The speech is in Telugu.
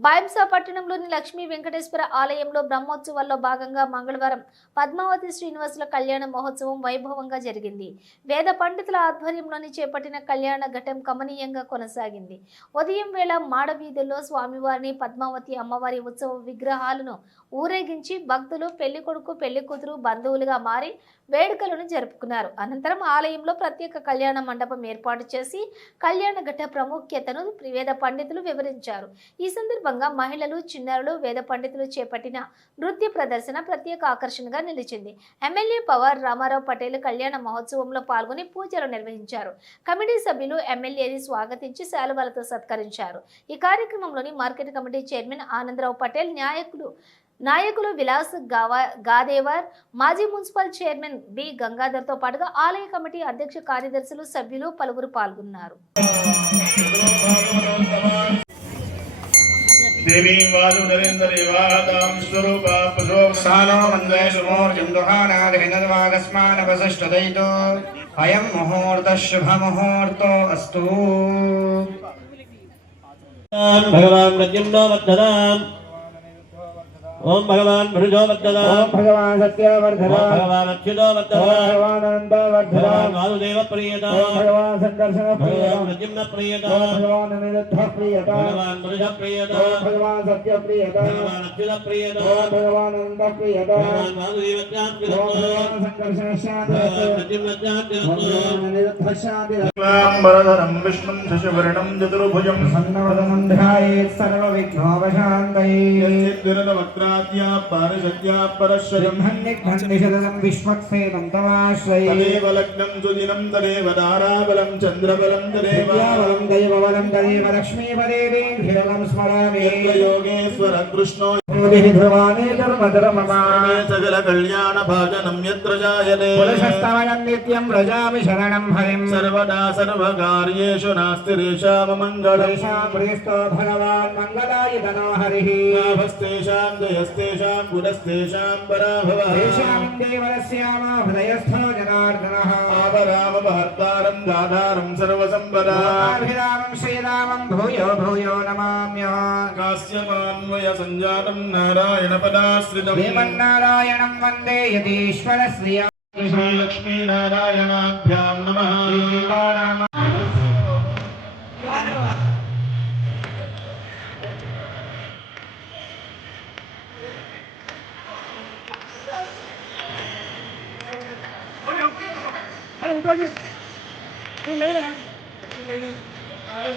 బాయంస పట్టణంలోని లక్ష్మీ వెంకటేశ్వర ఆలయంలో బ్రహ్మోత్సవాల్లో భాగంగా మంగళవారం పద్మావతి శ్రీనివాసుల కళ్యాణ మహోత్సవం వైభవంగా జరిగింది. వేద పండితుల ఆధ్వర్యంలోని చేపట్టిన కళ్యాణ ఘట్టం కమనీయంగా కొనసాగింది. ఉదయం వేళ మాడవీధుల్లో స్వామివారిని పద్మావతి అమ్మవారి ఉత్సవ విగ్రహాలను ఊరేగించి భక్తులు పెళ్లి కొడుకు పెళ్లి కూతురు బంధువులుగా మారి వేడుకలను జరుపుకున్నారు. అనంతరం ఆలయంలో ప్రత్యేక కళ్యాణ మండపం ఏర్పాటు చేసి కళ్యాణ ఘట్ట ప్రాముఖ్యతను వేద పండితులు వివరించారు. ఈ సందర్భంగా మహిళలు, చిన్నారులు, వేద పండితులు చేపట్టిన నృత్య ప్రదర్శన ప్రత్యేక ఆకర్షణగా నిలిచింది. ఎమ్మెల్యే పవార్ రామారావు పటేల్ కళ్యాణ మహోత్సవంలో పాల్గొని పూజలు నిర్వహించారు. కమిటీ సభ్యులు ఎమ్మెల్యేని స్వాగతించి శాలువాలతో సత్కరించారు. ఈ కార్యక్రమంలోని market committee chairman Anandrao Patel, నాయకులు విలాస్ గాదేవర్, మాజీ మున్సిపల్ చైర్మన్ బి గంగాధర్తో పాటుగా ఆలయ కమిటీ అధ్యక్ష కార్యదర్శులు, సభ్యులు పలువురు పాల్గొన్నారు. అయం ముహూర్త శుభ ముహూర్తో అస్తు. భగవాన్ ప్రద్యుమ్నో వర్ధదాం. ओम भगवान भृजो वर्धदा, ओम भगवान सत्यवर्धदा, ओम भगवान अच्युतो वर्धदा, ओम भगवान अनंतो वर्धदा, ओम वासुदेव प्रियता, ओम भगवान संकर्षण प्रियता, ओम प्रद्युम्न प्रियता, ओम भगवान अनिरुद्ध प्रियता, ओम भगवान भृज प्रियता, ओम भगवान सत्य प्रियता, ओम भगवान अच्युत प्रियता, ओम भगवान अनंत प्रियता, ओम भगवान वासुदेव प्रियता, ओम भगवान संकर्षण शांति, ओम प्रद्युम्न शांति, ओम भगवान अनिरुद्ध शांति. वरदरं विष्णुं शशिवर्णं चतुर्भुजं सन्नवदनं ध्यायेत् सर्वविघ्नोपशान्तये. सिद्धिर्वक्त्राद्या पारिषद्या परश्वरं ब्रह्मण्यघ्ननिषदं विश्वक्सेनं तमाश्रये. तदेव लग्नं सुदिनं तदेव ताराबलं चन्द्रबलं तदेव विद्याबलं दैवबलं तदेव लक्ष्मीपदेवीं हिरवं स्मरामि. योगेश्वर कृष्णो ध्रुवाने धर्मधर्ममा सकल कल्याण भाजनं यत्र जायते पुरुषस्तमनं नित्यं व्रजामि शरणं हरिं. सर्वदा सर्वकार्येषु नास्ति रेषाममङ्गलं. तेषां प्रियस्तो भगवान् मङ्गलायतनो हरिः. नाभस्तेषां जयस्तेषां गुणस्तेषां पराभवः. तेषां देवरस्याम हृदयस्थो जनार्दनः. आदरामपहर्तारं दातारं सर्वसम्पदाभिरामं श्रीरामं भूयो भूयो नमाम्यहम्. कास्यमान्वय सञ्जातं नारायणपदाश्रितं श्रीमन्नारायणं वन्दे यतीश्वर श्रिया. श्रीलक्ष्मीनारायणाभ्यां नमः. Hey,